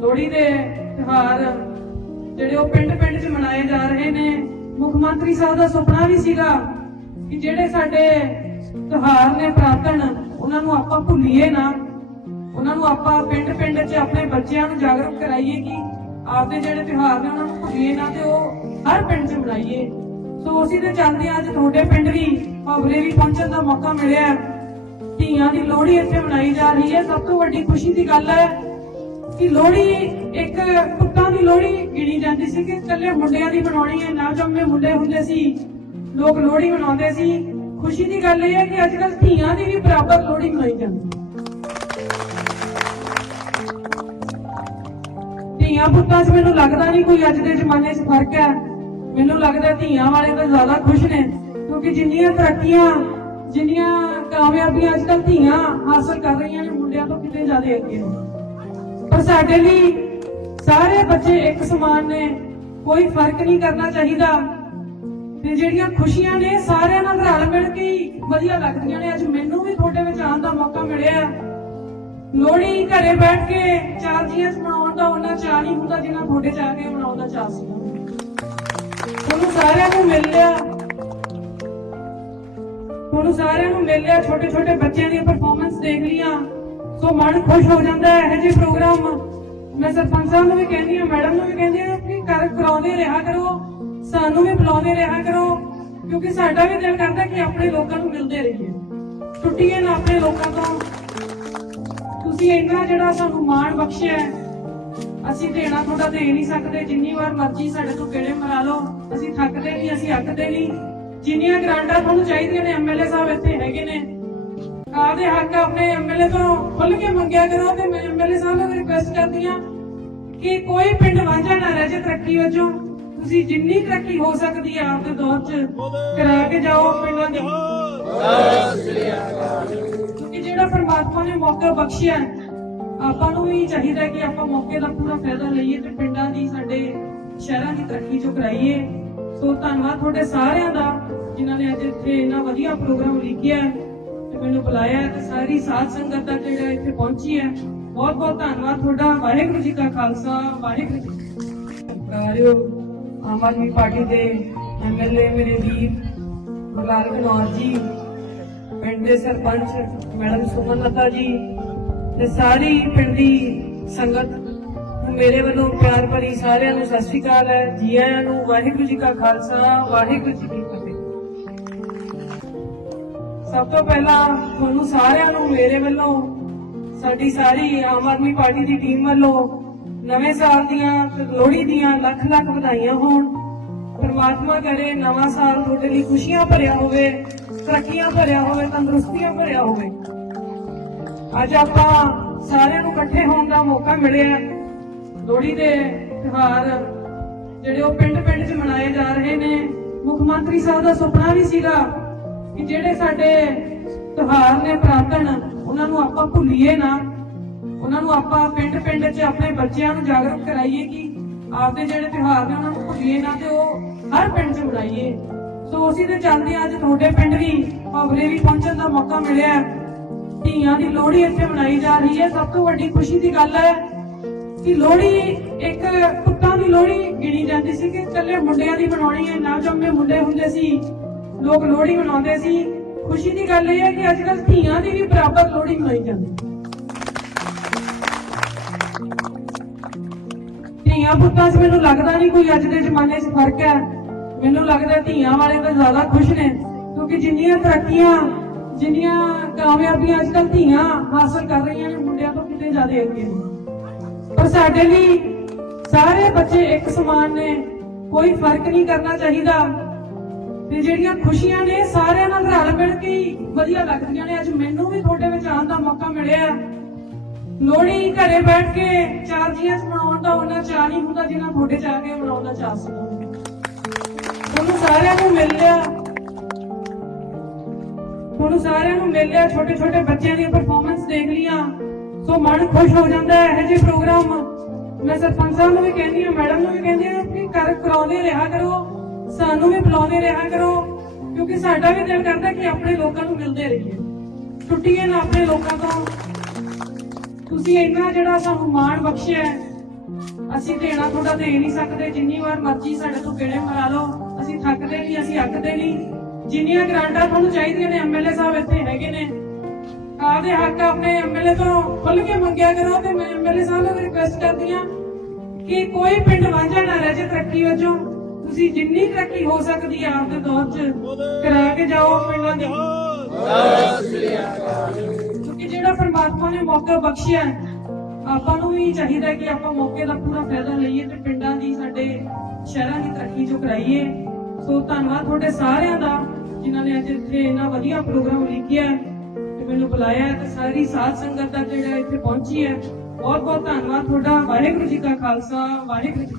ਲੋਹੜੀ ਦੇ ਤਿਉਹਾਰ ਜਿਹੜੇ ਉਹ ਪਿੰਡ-ਪਿੰਡ 'ਚ ਮਨਾਏ ਜਾ ਰਹੇ ਨੇ। ਮੁੱਖ ਮੰਤਰੀ ਸਾਹਿਬ ਦਾ ਸੁਪਨਾ ਵੀ ਸੀਗਾ ਕਿ ਜਿਹੜੇ ਸਾਡੇ ਤਿਉਹਾਰ ਨੇ ਪ੍ਰਾਤਨ ਉਹਨਾਂ ਨੂੰ ਆਪਾਂ ਭੁੱਲੀਏ ਨਾ। ਉਹਨਾਂ ਨੂੰ ਆਪਾਂ ਪਿੰਡ-ਪਿੰਡ 'ਚ ਆਪਣੇ ਬੱਚਿਆਂ ਨੂੰ ਜਾਗਰੂਕ ਕਰਾਈਏ ਕਿ ਆਪਦੇ ਜਿਹੜੇ ਤਿਉਹਾਰ ਨੇ ਉਹਨਾਂ ਨੂੰ ਭੁੱਲੀਏ ਨਾ ਤੇ ਉਹ ਹਰ ਪਿੰਡ 'ਚ ਮਨਾਈਏ। ਸੋ ਉਸੇ ਦੇ ਚੱਲਦੇ ਅੱਜ ਤੁਹਾਡੇ ਪਿੰਡ ਵੀ ਭਾਵਰੇ ਵੀ ਪਹੁੰਚਣ ਦਾ ਮੌਕਾ ਮਿਲਿਆ ਧੀਆਂ ਦੀ ਲੋਹੜੀ ਇੱਥੇ ਮਨਾਈ ਜਾ ਰਹੀ ਹੈ। ਸਭ ਤੋਂ ਵੱਡੀ ਖੁਸ਼ੀ ਦੀ ਗੱਲ ਹੈ ਕਿ ਲੋਹੜੀ ਇੱਕ ਪੁੱਤਾਂ ਦੀ ਲੋਹੜੀ ਗਿਣੀ ਜਾਂਦੀ ਸੀ ਕਿ ਇਕੱਲੇ ਮੁੰਡਿਆਂ ਦੀ ਬਣਾਉਣੀ ਹੈ, ਨਾ ਜੰਮੇ ਮੁੰਡੇ ਹੁੰਦੇ ਸੀ। ਲੋਕ ਲੋਹੜੀ ਮਨਾਉਂਦੇ ਸੀ। ਖੁਸ਼ੀ ਦੀ ਗੱਲ ਇਹ ਹੈ ਕਿ ਅੱਜ ਕੱਲ੍ਹ ਧੀਆਂ ਦੀ ਵੀ ਬਰਾਬਰ ਲੋਹੜੀ ਮਨਾਈ ਜਾਂਦੀ ਹੈ। ਧੀਆਂ ਪੁੱਤਾਂ 'ਚ ਮੈਨੂੰ ਲੱਗਦਾ ਨਹੀਂ ਕੋਈ ਅੱਜ ਦੇ ਜ਼ਮਾਨੇ 'ਚ ਫ਼ਰਕ ਹੈ। ਮੈਨੂੰ ਲੱਗਦਾ ਧੀਆਂ ਵਾਲੇ ਤਾਂ ਜ਼ਿਆਦਾ ਖੁਸ਼ ਨੇ, ਕਿਉਂਕਿ ਜਿੰਨੀਆਂ ਤਰੱਕੀਆਂ, ਜਿੰਨੀਆਂ ਕਾਮਯਾਬੀਆਂ ਅੱਜ ਕੱਲ੍ਹ ਧੀਆਂ ਹਾਸਲ ਕਰ ਰਹੀਆਂ ਨੇ, ਮੁੰਡਿਆਂ ਤੋਂ ਕਿਤੇ ਜ਼ਿਆਦਾ ਅੱਗੇ ਨੇ। ਪਰ ਸਾਡੇ ਲਈ ਸਾਰੇ ਬੱਚੇ ਇੱਕ ਸਮਾਨ ਨੇ। ਕੋਈ ਫ਼ਰਕ ਨਹੀਂ ਕਰਨਾ ਚਾਹੀਦਾ। ਤੇ ਜਿਹੜੀਆਂ ਖੁਸ਼ੀਆਂ ਨੇ, ਸਾਰਿਆਂ ਨਾਲ ਰਲ ਮਿਲ ਕੇ ਵਧੀਆ ਲੱਗਦੀਆਂ ਨੇ। ਅੱਜ ਮੈਨੂੰ ਵੀ ਤੁਹਾਡੇ ਵਿੱਚ ਆਉਣ ਦਾ ਮੌਕਾ ਮਿਲਿਆ। ਲੋਹੜੀ ਘਰੇ ਬੈਠ ਕੇ ਚਾਰ ਜੀਆਂ 'ਚ ਮਨਾਉਣ ਦਾ ਉਹਨਾਂ ਚਾਹ ਨਹੀਂ ਹੁੰਦਾ ਜਿੰਨਾ ਤੁਹਾਡੇ ਚ ਆ ਕੇ ਬਣਾਉਣ ਦਾ ਚਾਹ ਸੀਗਾ। ਤੁਹਾਨੂੰ ਸਾਰਿਆਂ ਨੂੰ ਮਿਲ ਲਿਆ। ਤੁਹਾਨੂੰ ਸਾਰਿਆਂ ਨੂੰ ਮਿਲ ਲਿਆ। ਛੋਟੇ ਛੋਟੇ ਬੱਚਿਆਂ ਦੀਆਂ ਪਰਫਾਰਮੈਂਸ ਦੇਖ ਲੀਆਂ ਸੋ ਮਨ ਖੁਸ਼ ਹੋ ਜਾਂਦਾ ਹੈ, ਇਹੋ ਜਿਹੇ ਪ੍ਰੋਗਰਾਮ ਮੈਂ ਸਰਪੰਚ ਸਾਹਿਬ ਨੂੰ ਵੀ ਕਹਿੰਦੀ ਹਾਂ, ਮੈਡਮ ਨੂੰ ਵੀ ਕਹਿੰਦੀ ਹਾਂ ਕਿ ਕਰ ਕਰਾਉਂਦੇ ਰਿਹਾ ਕਰੋ, ਸਾਨੂੰ ਵੀ ਬੁਲਾਉਂਦੇ ਰਿਹਾ ਕਰੋ, ਕਿਉਂਕਿ ਸਾਡਾ ਵੀ ਦਿਲ ਕਰਦਾ ਕਿ ਆਪਣੇ ਲੋਕਾਂ ਨੂੰ ਮਿਲਦੇ ਰਹੀਏ। ਟੁੱਟੀਏ ਨਾ ਆਪਣੇ ਲੋਕਾਂ ਤੋਂ। ਤੁਸੀਂ ਇੰਨਾ ਜਿਹੜਾ ਸਾਨੂੰ ਮਾਣ ਬਖਸ਼ਿਆ ਅਸੀਂ ਦੇਣਾ ਤੁਹਾਡਾ ਦੇ ਨਹੀਂ ਸਕਦੇ, ਜਿੰਨੀ ਵਾਰ ਮਰਜ਼ੀ ਸਾਡੇ ਤੋਂ ਕਿਹੜੇ ਮਰਾ ਲਓ, ਅਸੀਂ ਥੱਕਦੇ ਨਹੀਂ, ਅਸੀਂ ਅੱਕਦੇ ਨਹੀਂ। ਜਿੰਨੀਆਂ ਗ੍ਰਾਂਟਾਂ ਤੁਹਾਨੂੰ ਚਾਹੀਦੀਆਂ ਨੇ ਐਮਐਲਏ ਸਾਹਿਬ ਇੱਥੇ ਹੈਗੇ ਨੇ ਆਪਦੇ ਹੱਕ ਆਪਣੇ ਐਮਐਲਏ ਤੋਂ ਖੁੱਲ ਕੇ ਮੰਗਿਆ ਕਰੋ ਤੇ ਮੈਂ ਐਮਐਲਏ ਸਾਹਿਬ ਨੂੰ ਰਿਕੁਐਸਟ ਕਰਦੀ ਹਾਂ ਕਿ ਕੋਈ ਪਿੰਡ ਵਾਂਝਾ ਨਾ ਰਹਿ ਜੇ ਤਰੱਕੀ ਵਜੋਂ। ਤੁਸੀਂ ਜਿੰਨੀ ਤਰੱਕੀ ਹੋ ਸਕਦੀ ਹੈ ਆਪਦੇ ਦੌਰ 'ਚ ਕਰਾ ਕੇ ਜਾਓ ਪਿੰਡਾਂ ਦੀ। ਕਿਉਂਕਿ ਜਿਹੜਾ ਪਰਮਾਤਮਾ ਨੇ ਮੌਕਾ ਬਖਸ਼ਿਆ ਆਪਾਂ ਨੂੰ ਵੀ ਚਾਹੀਦਾ ਕਿ ਆਪਾਂ ਮੌਕੇ ਦਾ ਪੂਰਾ ਫਾਇਦਾ ਲਈਏ ਤੇ ਪਿੰਡਾਂ ਦੀ ਸਾਡੇ ਸ਼ਹਿਰਾਂ ਦੀ ਤਰੱਕੀ ਜੋ ਕਰਾਈਏ। ਸੋ ਧੰਨਵਾਦ ਤੁਹਾਡੇ ਸਾਰਿਆਂ ਦਾ ਜਿਨ੍ਹਾਂ ਨੇ ਅੱਜ ਇੱਥੇ ਇੰਨਾ ਵਧੀਆ ਪ੍ਰੋਗਰਾਮ ਲਿਖਿਆ ਹੈ। ਮੈਨੂੰ ਬੁਲਾਇਆ ਤੇ ਸਾਰੀ ਸਾਧ ਸੰਗਤ ਦਾ ਜਿਹੜਾ ਇੱਥੇ ਪਹੁੰਚੀ ਹੈ। ਬਹੁਤ ਬਹੁਤ ਧੰਨਵਾਦ ਤੁਹਾਡਾ। ਵਾਹਿਗੁਰੂ ਜੀ ਕਾ ਖਾਲਸਾ, ਵਾਹਿਗੁਰੂ ਜੀ ਕਾਰਿਓ ਆਮ ਆਦਮੀ ਪਾਰਟੀ ਦੇ ਐਮਐਲਏ ਮੇਰੇ ਵੀਰ ਗੁਰਲਾਲ ਕਨੌਰ ਜੀ, ਪਿੰਡ ਦੇ ਸਰਪੰਚ ਮੈਡਮ ਸੁਮਨ ਲਤਾ ਜੀ ਤੇ ਸਾਰੀ ਪਿੰਡ ਦੀ ਸੰਗਤ ਮੇਰੇ ਵੱਲੋਂ ਪਿਆਰ ਭਰੀ ਸਾਰਿਆਂ ਨੂੰ ਸਤਿ ਸ਼੍ਰੀ ਅਕਾਲ ਹੈ। ਜੀ ਆਇਆਂ ਨੂੰ ਵਾਹਿਗੁਰੂ ਜੀ ਕਾ ਖਾਲਸਾ, ਵਾਹਿਗੁਰੂ ਜੀ ਕੀ ਫਤਿਹ। ਸਭ ਤੋਂ ਪਹਿਲਾਂ ਤੁਹਾਨੂੰ ਸਾਰਿਆਂ ਨੂੰ ਮੇਰੇ ਵੱਲੋਂ, ਸਾਡੀ ਸਾਰੀ ਆਮ ਆਦਮੀ ਪਾਰਟੀ ਦੀ ਟੀਮ ਵੱਲੋਂ ਨਵੇਂ ਸਾਲ ਦੀਆਂ ਲੋਹੜੀ ਦੀਆਂ ਲੱਖ ਲੱਖ ਵਧਾਈਆਂ ਹੋਣ। ਪਰਮਾਤਮਾ ਕਰੇ ਨਵਾਂ ਸਾਲ ਤੁਹਾਡੇ ਲਈ ਖੁਸ਼ੀਆਂ ਭਰਿਆ ਹੋਵੇ, ਤਰੱਕੀਆਂ ਭਰਿਆ ਹੋਵੇ, ਤੰਦਰੁਸਤੀਆਂ ਭਰਿਆ ਹੋਵੇ। ਅੱਜ ਆਪਾਂ ਸਾਰਿਆਂ ਨੂੰ ਇਕੱਠੇ ਹੋਣ ਦਾ ਮੌਕਾ ਮਿਲਿਆ ਲੋਹੜੀ ਦੇ ਤਿਉਹਾਰ ਜਿਹੜੇ ਉਹ ਪਿੰਡ-ਪਿੰਡ 'ਚ ਮਨਾਏ ਜਾ ਰਹੇ ਨੇ। ਮੁੱਖ ਮੰਤਰੀ ਸਾਹਿਬ ਦਾ ਸੁਪਨਾ ਵੀ ਸੀਗਾ ਕਿ ਜਿਹੜੇ ਸਾਡੇ ਤਿਉਹਾਰ ਨੇ, ਪ੍ਰਾਤਨ, ਉਹਨਾਂ ਨੂੰ ਆਪਾਂ ਭੁੱਲੀਏ ਨਾ। ਉਹਨਾਂ ਨੂੰ ਆਪਾਂ ਪਿੰਡ-ਪਿੰਡ 'ਚ ਆਪਣੇ ਬੱਚਿਆਂ ਨੂੰ ਜਾਗਰੂਕ ਕਰਾਈਏ ਕਿ ਆਪਦੇ ਜਿਹੜੇ ਤਿਉਹਾਰ ਨੇ, ਉਹਨਾਂ ਨੂੰ ਭੁੱਲੀਏ ਨਾ ਤੇ ਉਹ ਹਰ ਪਿੰਡ 'ਚ ਮਨਾਈਏ ਸੋ ਉਸੇ ਦੇ ਚੱਲਦੇ ਅੱਜ ਤੁਹਾਡੇ ਪਿੰਡ ਵੀ ਭਾਵਰੇ ਵੀ ਪਹੁੰਚਣ ਦਾ ਮੌਕਾ ਮਿਲਿਆ ਧੀਆਂ ਦੀ ਲੋਹੜੀ ਇੱਥੇ ਮਨਾਈ ਜਾ ਰਹੀ ਹੈ। ਸਭ ਤੋਂ ਵੱਡੀ ਖੁਸ਼ੀ ਦੀ ਗੱਲ ਹੈ ਕਿ ਲੋਹੜੀ ਇੱਕ ਪੁੱਤਾਂ ਦੀ ਲੋਹੜੀ ਗਿਣੀ ਜਾਂਦੀ ਸੀ ਕਿ ਇਕੱਲੇ ਮੁੰਡਿਆਂ ਦੀ ਬਣਾਉਣੀ ਹੈ। ਨਾ ਮੁੰਡੇ ਹੁੰਦੇ ਸੀ। ਲੋਕ ਲੋਹੜੀ ਮਨਾਉਂਦੇ ਸੀ। ਖੁਸ਼ੀ ਦੀ ਗੱਲ ਇਹ ਹੈ ਕਿ ਅੱਜ ਕੱਲ੍ਹ ਧੀਆਂ ਦੀ ਵੀ ਬਰਾਬਰ ਲੋਹੜੀ ਮਨਾਈ ਜਾਂਦੀ। ਧੀਆਂ ਪੁੱਤਾਂ 'ਚ ਮੈਨੂੰ ਲੱਗਦਾ ਨਹੀਂ ਕੋਈ ਅੱਜ ਦੇ ਜ਼ਮਾਨੇ 'ਚ ਫ਼ਰਕ ਹੈ। ਮੈਨੂੰ ਲੱਗਦਾ ਧੀਆਂ ਵਾਲੇ ਤਾਂ ਜ਼ਿਆਦਾ ਖੁਸ਼ ਨੇ, ਕਿਉਂਕਿ ਜਿੰਨੀਆਂ ਤਰੱਕੀਆਂ, ਜਿੰਨੀਆਂ ਕਾਮਯਾਬੀਆਂ ਅੱਜ ਕੱਲ੍ਹ ਧੀਆਂ ਹਾਸਲ ਕਰ ਰਹੀਆਂ ਨੇ, ਮੁੰਡਿਆਂ ਤੋਂ ਕਿਤੇ ਜ਼ਿਆਦਾ ਅੱਗੇ ਨੇ। ਪਰ ਸਾਡੇ ਲਈ ਸਾਰੇ ਬੱਚੇ ਇੱਕ ਸਮਾਨ ਨੇ। ਕੋਈ ਫ਼ਰਕ ਨਹੀਂ ਕਰਨਾ ਚਾਹੀਦਾ। ਤੇ ਜਿਹੜੀਆਂ ਖੁਸ਼ੀਆਂ ਨੇ, ਸਾਰਿਆਂ ਨਾਲ ਰਲ ਮਿਲ ਕੇ ਹੀ ਵਧੀਆ ਲੱਗਦੀਆਂ ਨੇ। ਅੱਜ ਮੈਨੂੰ ਵੀ ਤੁਹਾਡੇ ਵਿੱਚ ਆਉਣ ਦਾ ਮੌਕਾ ਮਿਲਿਆ। ਲੋਹੜੀ ਘਰੇ ਬੈਠ ਕੇ ਚਾਰ ਜੀਆਂ 'ਚ ਮਨਾਉਣ ਦਾ ਉਹਨਾਂ ਚਾਹ ਨਹੀਂ ਹੁੰਦਾ ਜਿੰਨਾ ਤੁਹਾਡੇ ਚ ਆ ਕੇ ਮਨਾਉਣ ਦਾ ਚਾਹ ਸੀਗਾ। ਤੁਹਾਨੂੰ ਸਾਰਿਆਂ ਨੂੰ ਮਿਲ ਲਿਆ। ਤੁਹਾਨੂੰ ਸਾਰਿਆਂ ਨੂੰ ਮਿਲ ਲਿਆ। ਛੋਟੇ ਛੋਟੇ ਬੱਚਿਆਂ ਦੀਆਂ ਪਰਫਾਰਮੈਂਸ ਦੇਖ ਲੀਆਂ ਸੋ ਮਨ ਖੁਸ਼ ਹੋ ਜਾਂਦਾ ਹੈ ਇਹੋ ਜਿਹੇ ਪ੍ਰੋਗਰਾਮ ਮੈਂ ਸਰਪੰਚਾਂ ਨੂੰ ਵੀ ਕਹਿੰਦੀ ਹਾਂ, ਮੈਡਮ ਨੂੰ ਵੀ ਕਹਿੰਦੀ ਹਾਂ ਕਿ ਕਰ ਕਰਾਉਂਦੇ ਰਿਹਾ ਕਰੋ। ਸਾਨੂੰ ਵੀ ਬੁਲਾਉਂਦੇ ਰਿਹਾ ਕਰੋ, ਕਿਉਂਕਿ ਸਾਡਾ ਵੀ ਦਿਲ ਕਰਦਾ ਕਿ ਆਪਣੇ ਲੋਕਾਂ ਨੂੰ ਮਿਲਦੇ ਰਹੀਏ। ਟੁੱਟੀਏ ਨਾ ਆਪਣੇ ਲੋਕਾਂ ਤੋਂ। ਤੁਸੀਂ ਇੰਨਾ ਜਿਹੜਾ ਸਾਨੂੰ ਮਾਣ ਬਖਸ਼ਿਆ ਅਸੀਂ ਦੇਣਾ ਤੁਹਾਡਾ ਦੇ ਨਹੀਂ ਸਕਦੇ, ਜਿੰਨੀ ਵਾਰ ਮਰਜ਼ੀ ਸਾਡੇ ਤੋਂ ਕਿਹੜੇ ਮਰਾ ਲਓ, ਅਸੀਂ ਥੱਕਦੇ ਨਹੀਂ, ਅਸੀਂ ਅੱਕਦੇ ਨਹੀਂ। ਜਿੰਨੀਆਂ ਗ੍ਰਾਂਟਾਂ ਤੁਹਾਨੂੰ ਚਾਹੀਦੀਆਂ ਨੇ ਐਮਐਲਏ ਸਾਹਿਬ ਇੱਥੇ ਹੈਗੇ ਨੇ। ਆਪਦੇ ਹੱਕ ਆਪਣੇ ਐਮਐਲਏ ਤੋਂ ਖੁੱਲ ਕੇ ਮੰਗਿਆ ਕਰੋ, ਤੇ ਮੈਂ ਐਮਐਲਏ ਸਾਹਿਬ ਨੂੰ ਰਿਕੁਐਸਟ ਕਰਦੀ ਹਾਂ ਕਿ ਕੋਈ ਪਿੰਡ ਵਾਂਝਾ ਨਾ ਰਹਿ ਜੇ ਤਰੱਕੀ ਵਜੋਂ। ਤੁਸੀਂ ਜਿੰਨੀ ਤਰੱਕੀ ਹੋ ਸਕਦੀ ਹੈ ਆਪਦੇ ਦੌਰ 'ਚ ਕਰਾ ਕੇ ਜਾਓ ਪਿੰਡਾਂ ਦੀ। ਕਿਉਂਕਿ ਜਿਹੜਾ ਪਰਮਾਤਮਾ ਨੇ ਮੌਕਾ ਬਖਸ਼ਿਆ ਆਪਾਂ ਨੂੰ ਵੀ ਚਾਹੀਦਾ ਕਿ ਆਪਾਂ ਮੌਕੇ ਦਾ ਪੂਰਾ ਫਾਇਦਾ ਲਈਏ ਤੇ ਪਿੰਡਾਂ ਦੀ ਸਾਡੇ ਸ਼ਹਿਰਾਂ ਦੀ ਤਰੱਕੀ ਜੋ ਕਰਾਈਏ। ਸੋ ਧੰਨਵਾਦ ਤੁਹਾਡੇ ਸਾਰਿਆਂ ਦਾ, ਜਿਨ੍ਹਾਂ ਨੇ ਅੱਜ ਇੱਥੇ ਇੰਨਾ ਵਧੀਆ ਪ੍ਰੋਗਰਾਮ ਲਿਖਿਆ ਤੇ ਮੈਨੂੰ ਬੁਲਾਇਆ ਤੇ ਸਾਰੀ ਸਾਧ ਸੰਗਤ ਦਾ ਜਿਹੜਾ ਇੱਥੇ ਪਹੁੰਚੀ ਹੈ। ਬਹੁਤ ਬਹੁਤ ਧੰਨਵਾਦ ਤੁਹਾਡਾ। ਵਾਹਿਗੁਰੂ ਜੀ ਕਾ ਖਾਲਸਾ, ਵਾਹਿਗੁਰੂ ਜੀ